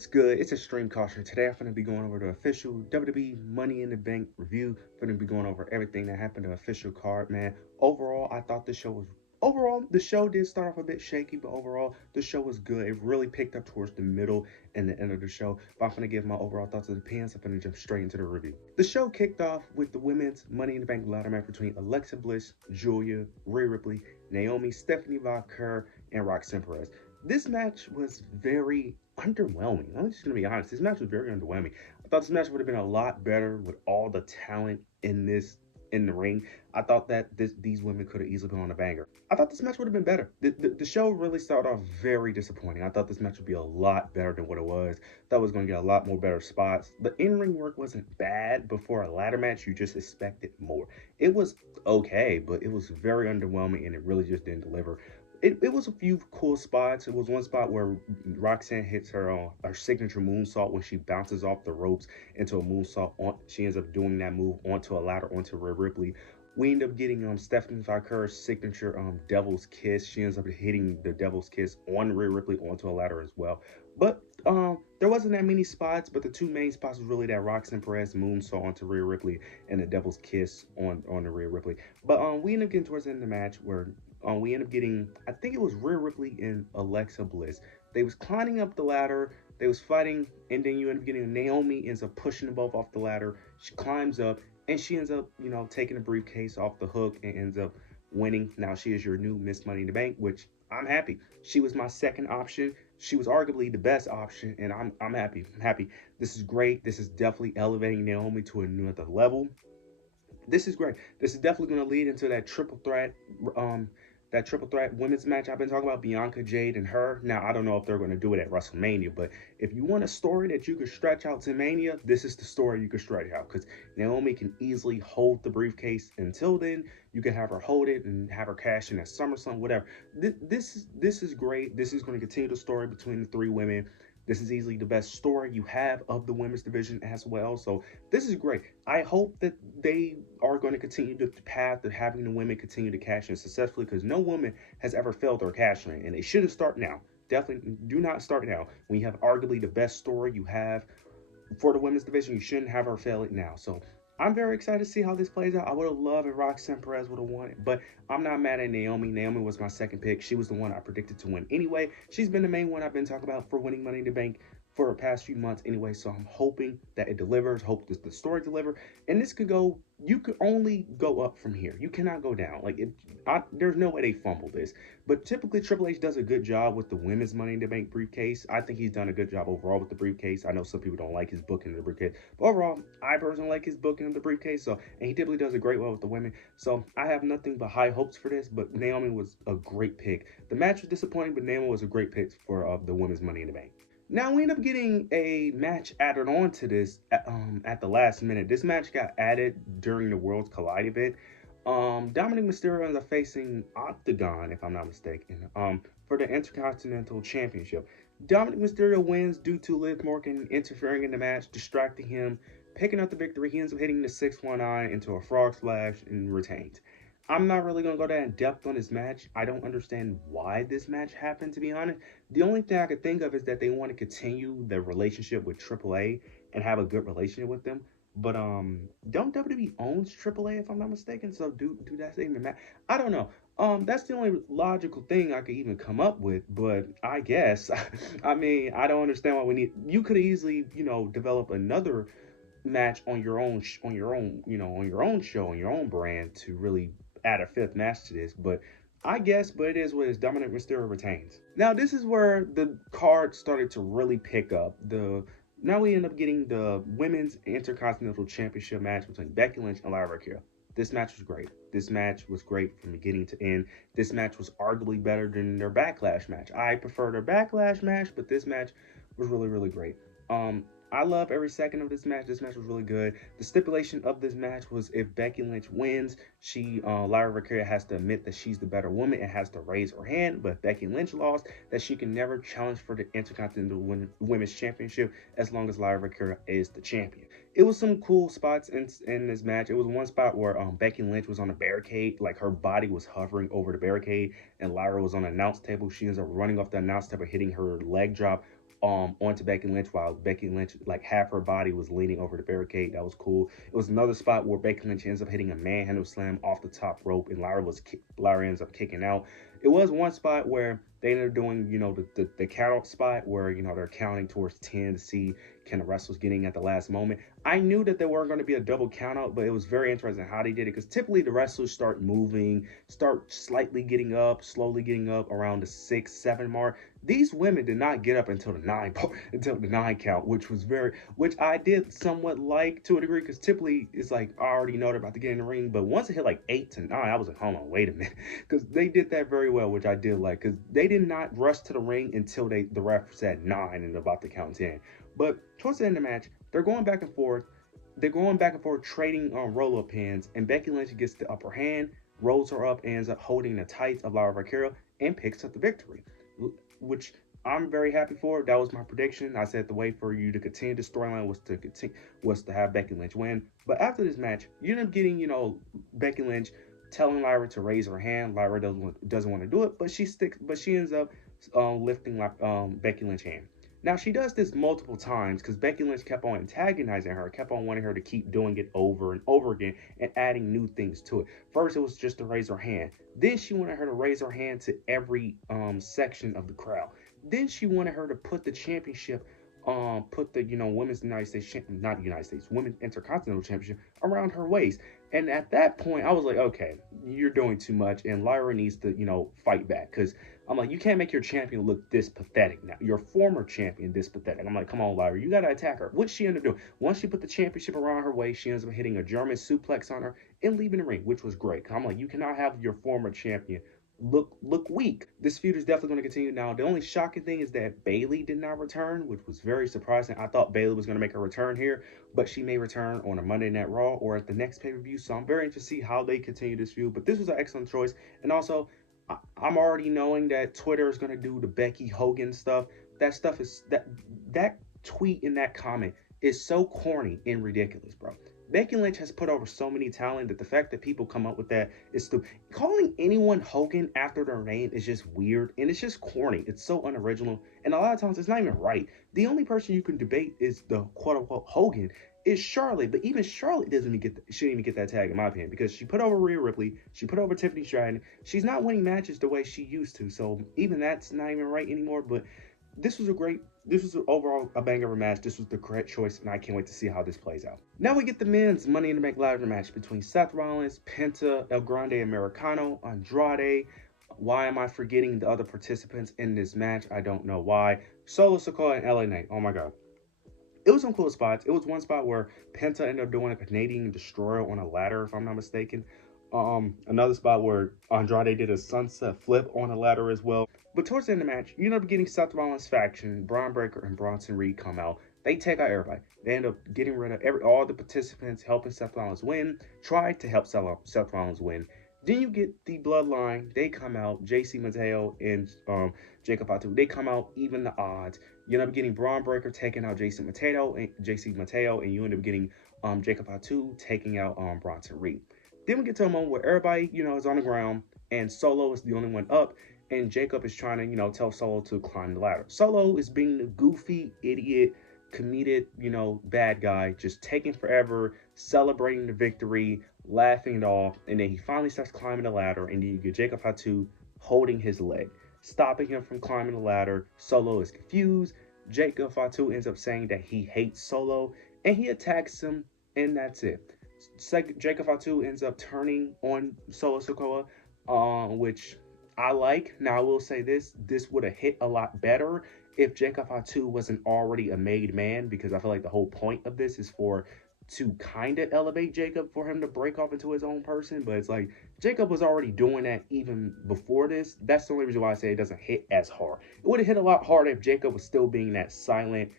What's good? It's Extreme Caution. Today I'm going to be going over the official WWE Money in the Bank review. I'm going to be going over everything that happened to the official card, man. Overall, I thought the show did start off a bit shaky, but overall, the show was good. It really picked up towards the middle and the end of the show. But I'm going to give my overall thoughts and opinions. I'm going to jump straight into the review. The show kicked off with the women's Money in the Bank ladder match between Alexa Bliss, Julia, Rhea Ripley, Naomi, Stephanie Valkyrie, and Roxanne Perez. This match was very underwhelming. I'm just gonna be honest. This match was very underwhelming. I thought this match would have been a lot better with all the talent in the ring. I thought that these women could have easily been on a banger. I thought this match would have been better. The show really started off very disappointing. I thought this match would be a lot better than what it was. Thought it was going to get a lot more better spots. The in-ring work wasn't bad, but for a ladder match, you just expected more. It was okay, but it was very underwhelming, and it really just didn't deliver. It was a few cool spots. It was one spot where Roxanne hits her signature moonsault when she bounces off the ropes into a moonsault. She ends up doing that move onto a ladder onto Rhea Ripley. We end up getting Stephanie Valkyrie's signature Devil's Kiss. She ends up hitting the Devil's Kiss on Rhea Ripley onto a ladder as well. But there wasn't that many spots, but the two main spots was really that Roxanne Perez moonsault onto Rhea Ripley and the Devil's Kiss on the Rhea Ripley. But we end up getting towards the end of the match where we end up getting, I think it was Rhea Ripley and Alexa Bliss. They was climbing up the ladder, they was fighting, and then you end up getting Naomi ends up pushing them both off the ladder. She climbs up, and she ends up, taking the briefcase off the hook and ends up winning. Now she is your new Miss Money in the Bank, which I'm happy. She was my second option. She was arguably the best option, and I'm happy. I'm happy. This is great. This is definitely elevating Naomi to another level. This is great. This is definitely going to lead into that triple threat women's match I've been talking about, Bianca, Jade, and her. Now, I don't know if they're going to do it at WrestleMania, but if you want a story that you could stretch out to Mania, this is the story you could stretch out, because Naomi can easily hold the briefcase. Until then, you can have her hold it and have her cash in at SummerSlam, whatever. This is great. This is going to continue the story between the three women. This is easily the best story you have of the women's division as well. So this is great. I hope that they are going to continue the path of having the women continue to cash in successfully, because no woman has ever failed their cash in, and they shouldn't start now. Definitely do not start now. When you have arguably the best story you have for the women's division, you shouldn't have her fail it now. So I'm very excited to see how this plays out. I would have loved if Roxanne Perez would have won it, but I'm not mad at Naomi. Naomi was my second pick. She was the one I predicted to win anyway. She's been the main one I've been talking about for winning Money in the Bank for the past few months anyway, so I'm hoping that it delivers, hope that the story delivers, and this could go, you could only go up from here. You cannot go down. There's no way they fumble this, but typically Triple H does a good job with the women's Money in the Bank briefcase. I think he's done a good job overall with the briefcase. I know some people don't like his booking of the briefcase, but overall, I personally like his booking of the briefcase, and he typically does a great well with the women, so I have nothing but high hopes for this, but Naomi was a great pick. The match was disappointing, but Naomi was a great pick for the women's Money in the Bank. Now, we end up getting a match added on to this at the last minute. This match got added during the Worlds Collide event. Dominic Mysterio ends up facing Octagon, if I'm not mistaken, for the Intercontinental Championship. Dominic Mysterio wins due to Liv Morgan interfering in the match, distracting him, picking up the victory. He ends up hitting the 619 into a frog splash and retains. I'm not really going to go that in depth on this match. I don't understand why this match happened, to be honest. The only thing I could think of is that they want to continue the relationship with AAA and have a good relationship with them. But don't WWE owns AAA, if I'm not mistaken? So do that even matter? I don't know. That's the only logical thing I could even come up with. But I guess, I mean, I don't understand why we need. You could easily, develop another match on your own show, on your own brand, to really add a fifth match to this, but it is what it is. Dominic Mysterio retains. Now, this is where the card started to really pick up. Now we end up getting the Women's Intercontinental Championship match between Becky Lynch and Lyra Valkyria. This match was great. This match was great from beginning to end. This match was arguably better than their Backlash match. I prefer their Backlash match, but this match was really, really great. I love every second of this match. This match was really good. The stipulation of this match was if Becky Lynch wins, Lyra Valkyria has to admit that she's the better woman and has to raise her hand. But if Becky Lynch lost, that she can never challenge for the Intercontinental Women's Championship as long as Lyra Valkyria is the champion. It was some cool spots in this match. It was one spot where Becky Lynch was on a barricade, like her body was hovering over the barricade, and Lyra was on the announce table. She ends up running off the announce table, hitting her leg drop onto Becky Lynch while Becky Lynch, like, half her body was leaning over the barricade. That was cool. It was another spot where Becky Lynch ends up hitting a manhandle slam off the top rope, and Lyra ends up kicking out. It was one spot where they ended up doing, the count out spot where, they're counting towards 10 to see can the wrestlers getting at the last moment. I knew that there weren't going to be a double count out, but it was very interesting how they did it, because typically the wrestlers start moving, start slightly getting up, slowly getting up around the 6, 7 mark. These women did not get up until the 9 count, which I did somewhat like to a degree, because typically it's like I already know they're about to get in the ring, but once it hit like 8 to 9, I was like, hold on, wait a minute, because they did that very well, which I did like, because they did not rush to the ring until the ref said 9 and about to count 10. But towards the end of the match, they're going back and forth. They're going back and forth, trading roll-up pins, and Becky Lynch gets the upper hand, rolls her up, ends up holding the tights of Lyra Valkyria, and picks up the victory, which I'm very happy for. That was my prediction. I said the way for you to continue the storyline was to have Becky Lynch win. But after this match, you end up getting, Becky Lynch telling Lyra to raise her hand. Lyra doesn't want to do it, but she ends up lifting Becky Lynch's hand. Now, she does this multiple times because Becky Lynch kept on antagonizing her, kept on wanting her to keep doing it over and over again and adding new things to it. First, it was just to raise her hand. Then she wanted her to raise her hand to every section of the crowd. Then she wanted her to put the championship, put the, women's women's Intercontinental Championship around her waist. And at that point, I was like, okay, you're doing too much, and Lyra needs to, fight back, because I'm like, you can't make your champion look this pathetic now. Your former champion this pathetic. I'm like, come on, Lyra, you got to attack her. What she ended up doing? Once she put the championship around her waist, she ends up hitting a German suplex on her and leaving the ring, which was great. I'm like, you cannot have your former champion look weak. This feud is definitely going to continue. Now, the only shocking thing is that Bayley did not return, which was very surprising. I thought Bayley was going to make a return here, but she may return on a Monday Night Raw or at the next pay-per-view, so I'm very interested to see how they continue this feud. But this was an excellent choice. And also, I'm already knowing that Twitter is going to do the Becky Hogan stuff. That stuff is, that tweet and that comment is so corny and ridiculous, bro. Becky Lynch has put over so many talent that the fact that people come up with that is stupid. Calling anyone Hogan after their name is just weird, and it's just corny. It's so unoriginal, and a lot of times it's not even right. The only person you can debate is the quote-unquote Hogan is Charlotte, but even Charlotte shouldn't even get that tag, in my opinion, because she put over Rhea Ripley, she put over Tiffany Stratton. She's not winning matches the way she used to, so even that's not even right anymore. But this was overall a banger of a match. This was the correct choice, and I can't wait to see how this plays out. Now we get the men's Money in the Bank ladder match between Seth Rollins, Penta, El Grande Americano, Andrade. Why am I forgetting the other participants in this match? I don't know why. Solo Sikoa and LA Knight. Oh my god. It was some cool spots. It was one spot where Penta ended up doing a Canadian Destroyer on a ladder, if I'm not mistaken. Another spot where Andrade did a sunset flip on a ladder as well. But towards the end of the match, you end up getting Seth Rollins' faction, Braun Breaker and Bronson Reed come out. They take out everybody. They end up getting rid of all the participants, helping Seth Rollins win, tried to help Seth Rollins win. Then you get the Bloodline. They come out, JC Mateo and Jacob Fatu. They come out, even the odds. You end up getting Braun Breaker taking out JC Mateo, and you end up getting Jacob Fatu taking out Bronson Reed. Then we get to a moment where everybody, is on the ground, and Solo is the only one up, and Jacob is trying to, tell Solo to climb the ladder. Solo is being the goofy, idiot, comedic, bad guy, just taking forever, celebrating the victory, laughing it off, and then he finally starts climbing the ladder, and then you get Jacob Fatu holding his leg, stopping him from climbing the ladder. Solo is confused. Jacob Fatu ends up saying that he hates Solo, and he attacks him, and that's it. Jacob Fatu ends up turning on Solo Sikoa, which I like. Now, I will say this would have hit a lot better if Jacob Fatu wasn't already a made man, because I feel like the whole point of this is to kind of elevate Jacob, for him to break off into his own person. But it's like, Jacob was already doing that even before this. That's the only reason why I say it doesn't hit as hard. It would have hit a lot harder if Jacob was still being that silent,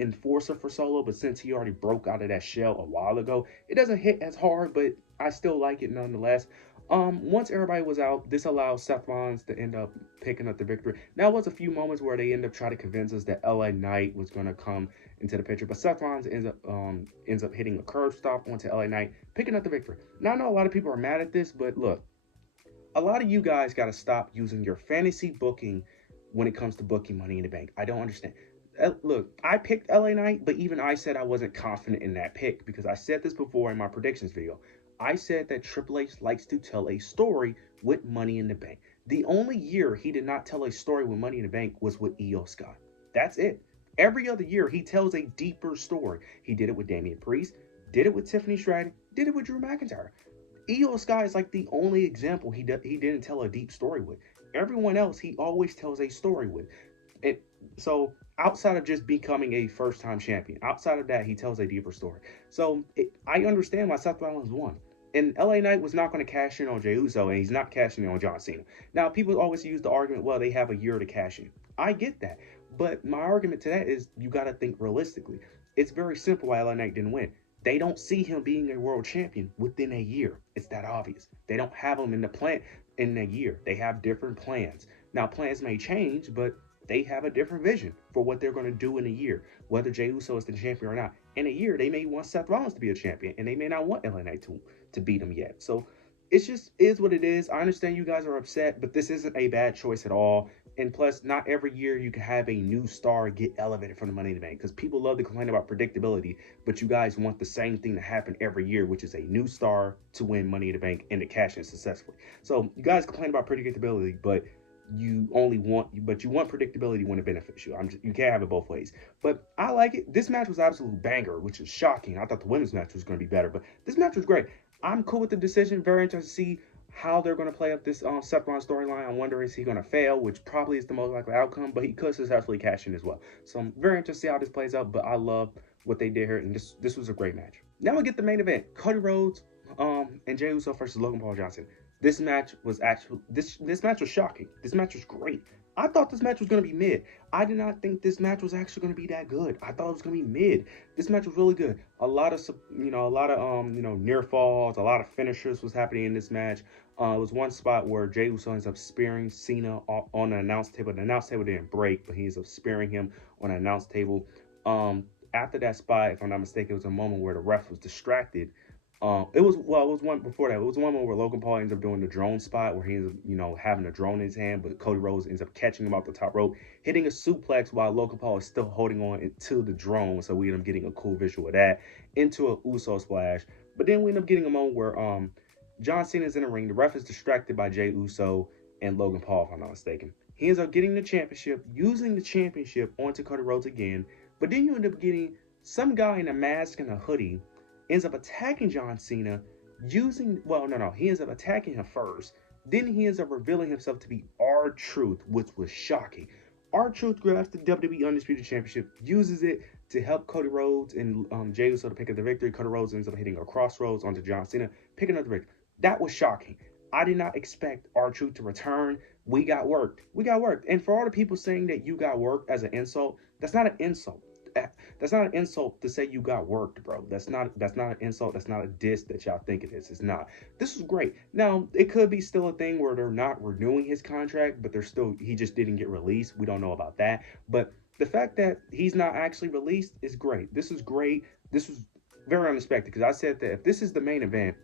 enforcer for Solo, but since he already broke out of that shell a while ago, it doesn't hit as hard, but I still like it nonetheless. Once everybody was out, this allows Seth Rollins to end up picking up the victory. Now, there was a few moments where they end up trying to convince us that LA Knight was going to come into the picture, but Seth Rollins ends up hitting a curb stop onto LA Knight, picking up the victory. Now, I know a lot of people are mad at this, but look, a lot of you guys got to stop using your fantasy booking when it comes to booking Money in the Bank. I don't understand. Look, I picked LA Knight, but even I said I wasn't confident in that pick because I said this before in my predictions video. I said that Triple H likes to tell a story with Money in the Bank. The only year he did not tell a story with Money in the Bank was with Io Sky. That's it. Every other year he tells a deeper story. He did it with Damian Priest, did it with Tiffany Stratton, did it with Drew McIntyre. Io Sky is like the only example he didn't tell a deep story with. Everyone else he always tells a story with. It so outside of just becoming a first time champion, outside of that, he tells a deeper story. I understand why Seth Rollins won. And LA Knight was not going to cash in on Jey Uso, and he's not cashing in on John Cena. Now, people always use the argument, well, they have a year to cash in. I get that. But my argument to that is you got to think realistically. It's very simple why LA Knight didn't win. They don't see him being a world champion within a year. It's that obvious. They don't have him in the plan in a year. They have different plans. Now, plans may change, but they have a different vision for what they're going to do in a year, whether Jey Uso is the champion or not. In a year, they may want Seth Rollins to be a champion, and they may not want LA Knight to beat him yet. So it's just is what it is. I understand you guys are upset, but this isn't a bad choice at all. And plus, not every year you can have a new star get elevated from the Money in the Bank because people love to complain about predictability, but you guys want the same thing to happen every year, which is a new star to win Money in the Bank and to cash in successfully. So you guys complain about predictability, but you want predictability when it benefits you. You can't have it both ways. But I like it. This match was absolute banger, which is shocking. I thought the women's match was going to be better, but this match was great. I'm cool with the decision. Very interested to see how they're going to play up this Seth Rollins storyline. I wonder, is he going to fail, which probably is the most likely outcome, but he could successfully cash in as well. So I'm very interested to see how this plays out, but I love what they did here, and this was a great match. Now we get the main event. Cody Rhodes and Jey Uso versus Logan Paul Johnson. This match was match was shocking. This match was great. I thought this match was going to be mid. I did not think this match was actually going to be that good. I thought it was going to be mid. This match was really good. A lot of near falls, a lot of finishers was happening in this match. It was one spot where Jey Uso ends up spearing Cena on the announce table. The announce table didn't break, but he ends up spearing him on the announce table. After that spot, if I'm not mistaken, it was a moment where the ref was distracted. It was one before that. It was one where Logan Paul ends up doing the drone spot where he ends up, having a drone in his hand, but Cody Rhodes ends up catching him off the top rope, hitting a suplex while Logan Paul is still holding on to the drone. So we end up getting a cool visual of that into a Uso splash. But then we end up getting a moment where John Cena is in the ring. The ref is distracted by Jey Uso and Logan Paul, if I'm not mistaken. He ends up getting the championship, using the championship onto Cody Rhodes again. But then you end up getting some guy in a mask and a hoodie ends up attacking John Cena he ends up attacking him first. Then he ends up revealing himself to be R-Truth, which was shocking. R-Truth grabs the WWE Undisputed Championship, uses it to help Cody Rhodes and Jey Uso to pick up the victory. Cody Rhodes ends up hitting a crossroads onto John Cena, picking up the victory. That was shocking. I did not expect R-Truth to return. We got worked. And for all the people saying that you got worked as an insult, that's not an insult. That's not an insult to say you got worked, bro. That's not an insult. That's not a diss that y'all think it is. It's not. This is great. Now, it could be still a thing where they're not renewing his contract, but he just didn't get released. We don't know about that. But the fact that he's not actually released is great. This is great. This was very unexpected because I said that if this is the main event,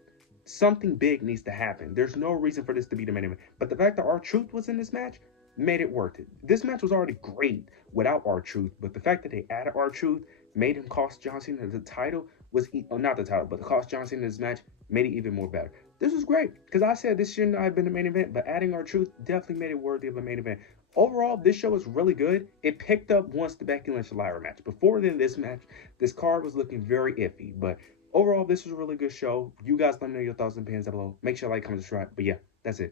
something big needs to happen. There's no reason for this to be the main event. But the fact that R-Truth was in this match made it worth it. This match was already great without R-Truth, but the fact that they added R-Truth made him cost John Cena the title not the title, but the cost John Cena this match made it even more better. This was great because I said this shouldn't have been the main event, but adding R-Truth definitely made it worthy of a main event. Overall, this show was really good. It picked up once the Becky Lynch Lyra match. Before then, this card was looking very iffy, but overall, this was a really good show. You guys let me know your thoughts and opinions down below. Make sure to like, comment, subscribe. But yeah, that's it.